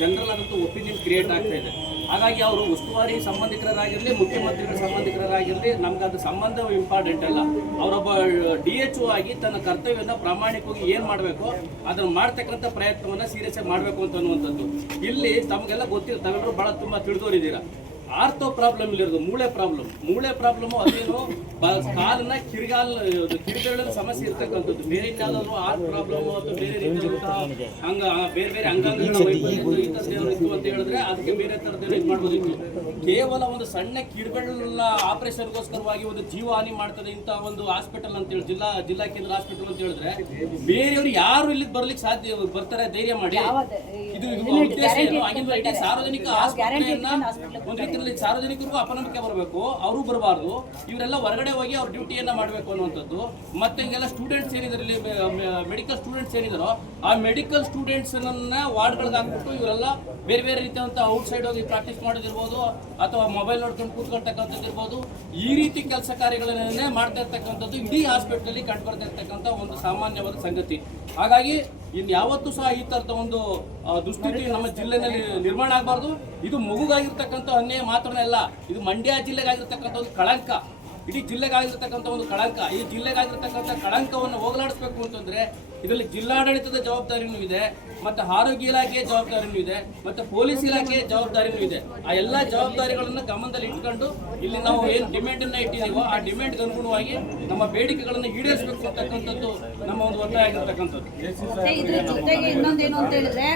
General ಆದಂತ opinion create ಆಗ್ತಾ ಇದೆ. ಹಾಗಾಗಿ ಅವರು ಉಸ್ತುವಾರಿ ಸಂಬಂಧಿಕರಾಗಿರಲಿ ಮುಖ್ಯಮಂತ್ರಿಗಳ ಸಂಬಂಧಿಕರಾಗಿರಲಿ ನಮ್ಗೆ ಅದು ಸಂಬಂಧ ಇಂಪಾರ್ಟೆಂಟ್ ಅಲ್ಲ. ಅವರೊಬ್ಬ ಡಿ ಎಚ್ ಆಗಿ ತನ್ನ ಕರ್ತವ್ಯನ ಪ್ರಾಮಾಣಿಕವಾಗಿ ಏನು ಮಾಡಬೇಕು ಅದನ್ನು ಮಾಡ್ತಕ್ಕಂಥ ಪ್ರಯತ್ನವನ್ನ ಸೀರಿಯಸ್ ಆಗಿ ಮಾಡಬೇಕು ಅಂತ ಅನ್ನುವಂಥದ್ದು. ಇಲ್ಲಿ ತಮಗೆಲ್ಲ ಗೊತ್ತಿಲ್ಲ ತಗೊಂಡ್ರು ಬಹಳ ತುಂಬಾ ತಿಳಿದವರಿದ್ದೀರಾ. ಆರ್ಥೋ ಪ್ರಾಬ್ಲಮ್ ಇಲ್ಲಿರೋದು ಮೂಳೆ ಪ್ರಾಬ್ಲಮ್. ಮೂಳೆ ಪ್ರಾಬ್ಲಮ್ ಅದೇನು ಕಾಲನ್ನ ಕಿರಿಗಾಲ್ ಇದು ಸಮಸ್ಯೆ ಇರ್ತಕ್ಕಂಥದ್ದು. ಬೇರೆ ಯಾವ್ದಾದ್ರು ಆರ್ಟ್ ಪ್ರಾಬ್ಲಮ್ ಅಥವಾ ಬೇರೆ ರೀತಿಯಾದಂತಹ ಅಂಗ ಬೇರೆ ಬೇರೆ ಅಂಗಾಂಗಗಳ ಇತ್ತು ಅಂತ ಹೇಳಿದ್ರೆ ಅದಕ್ಕೆ ಬೇರೆ ಥರದ್ದು ಇದು ಮಾಡ್ಬೋದಿತ್ತು. ಕೇವಲ ಒಂದು ಸಣ್ಣ ಕಿರುಗಳ ಆಪರೇಷನ್ಗೋಸ್ಕರವಾಗಿ ಒಂದು ಜೀವ ಹಾನಿ ಮಾಡ್ತದೆ ಇಂಥ ಒಂದು ಹಾಸ್ಪಿಟಲ್ ಅಂತ ಹೇಳಿ ಜಿಲ್ಲಾ ಜಿಲ್ಲಾ ಕೇಂದ್ರ ಹಾಸ್ಪಿಟಲ್ ಅಂತ ಹೇಳಿದ್ರೆ ಬೇರೆಯವರು ಯಾರು ಇಲ್ಲಿಗೆ ಬರ್ಲಿಕ್ಕೆ ಸಾಧ್ಯ ಬರ್ತಾರೆ ಧೈರ್ಯ ಮಾಡಿ? ಇದು ಸಾರ್ವಜನಿಕ ಒಂದು ರೀತಿಯಲ್ಲಿ ಸಾರ್ವಜನಿಕರಿಗೂ ಅಪನಂಬಿಕೆ ಬರಬೇಕು. ಅವರು ಬರಬಾರ್ದು. ಇವರೆಲ್ಲ ಹೊರಗಡೆ ಹೋಗಿ ಅವ್ರ ಡ್ಯೂಟಿಯನ್ನ ಮಾಡಬೇಕು ಅನ್ನುವಂಥದ್ದು. ಮತ್ತೆ ಹಿಂಗೆಲ್ಲ ಸ್ಟೂಡೆಂಟ್ಸ್ ಏನಿದ್ರಲ್ಲಿ ಮೆಡಿಕಲ್ ಸ್ಟೂಡೆಂಟ್ಸ್ ಏನಿದಾರೋ ಆ ಮೆಡಿಕಲ್ ಸ್ಟೂಡೆಂಟ್ಸ್ ವಾರ್ಡ್ಗಳಿಗೆ ಹಾಕ್ಬಿಟ್ಟು ಇವರೆಲ್ಲ ಬೇರೆ ಬೇರೆ ರೀತಿಯಂತ ಔಟ್ ಸೈಡ್ ಹೋಗಿ ಪ್ರಾಕ್ಟೀಸ್ ಮಾಡೋದಿರ್ಬೋದು ಅಥವಾ ಮೊಬೈಲ್ ನೋಡ್ಕೊಂಡು ಕೂತ್ಕೊಳ್ತಕ್ಕಂಥದ್ದು ಇರ್ಬೋದು. ಈ ರೀತಿ ಕೆಲಸ ಕಾರ್ಯಗಳನ್ನೇ ಮಾಡ್ತಾ ಇರ್ತಕ್ಕಂಥದ್ದು ಇಡೀ ಹಾಸ್ಪಿಟಲ್ ಕಂಡು ಬರ್ತಾ ಇರ್ತಕ್ಕಂಥ ಒಂದು ಸಾಮಾನ್ಯವಾದ ಸಂಗತಿ. ಹಾಗಾಗಿ ಇನ್ನು ಯಾವತ್ತೂ ಸಹ ಈ ತರದ ಒಂದು ದುಸ್ಥಿತಿ ನಮ್ಮ ಜಿಲ್ಲೆನಲ್ಲಿ ನಿರ್ಮಾಣ ಆಗಬಾರ್ದು. ಇದು ಮಗುಗಾಗಿರ್ತಕ್ಕಂಥ ಅನ್ಯಾಯ ಮಾತ್ರನೇ ಅಲ್ಲ, ಇದು ಮಂಡ್ಯ ಜಿಲ್ಲೆಗಾಗಿರ್ತಕ್ಕಂಥ ಒಂದು ಕಳಂಕ. ಇಡೀ ಜಿಲ್ಲೆಗಾಗಿರ್ತಕ್ಕಂಥ ಒಂದು ಕಳಂಕ, ಈ ಜಿಲ್ಲೆಗಾಗಿರ್ತಕ್ಕಂಥ ಕಳಂಕವನ್ನು ಹೋಗಲಾಡಿಸ್ಬೇಕು ಅಂತಂದ್ರೆ ಇದರಲ್ಲಿ ಜಿಲ್ಲಾಡಳಿತದ ಜವಾಬ್ದಾರಿನೂ ಇದೆ, ಮತ್ತೆ ಆರೋಗ್ಯ ಇಲಾಖೆಯ ಜವಾಬ್ದಾರಿನೂ ಇದೆ, ಮತ್ತೆ ಪೊಲೀಸ್ ಇಲಾಖೆಯ ಜವಾಬ್ದಾರಿನೂ ಇದೆ. ಆ ಎಲ್ಲ ಜವಾಬ್ದಾರಿಗಳನ್ನು ಗಮನದಲ್ಲಿ ಇಟ್ಕೊಂಡು ಇಲ್ಲಿ ನಾವು ಏನು ಡಿಮ್ಯಾಂಡ್ ಅನ್ನ ಇಟ್ಟಿದ್ದೀವೋ ಆ ಡಿಮ್ಯಾಂಡ್ಗೆ ಅನುಗುಣವಾಗಿ ನಮ್ಮ ಬೇಡಿಕೆಗಳನ್ನು ಈಡೇರಿಸಬೇಕು ಅಂತಕ್ಕಂಥದ್ದು ನಮ್ಮ ಒಂದು ಒತ್ತಾಯ ಆಗಿರ್ತಕ್ಕಂಥದ್ದು. ಇನ್ನೊಂದೇನು ಅಂತ ಹೇಳಿದ್ರೆ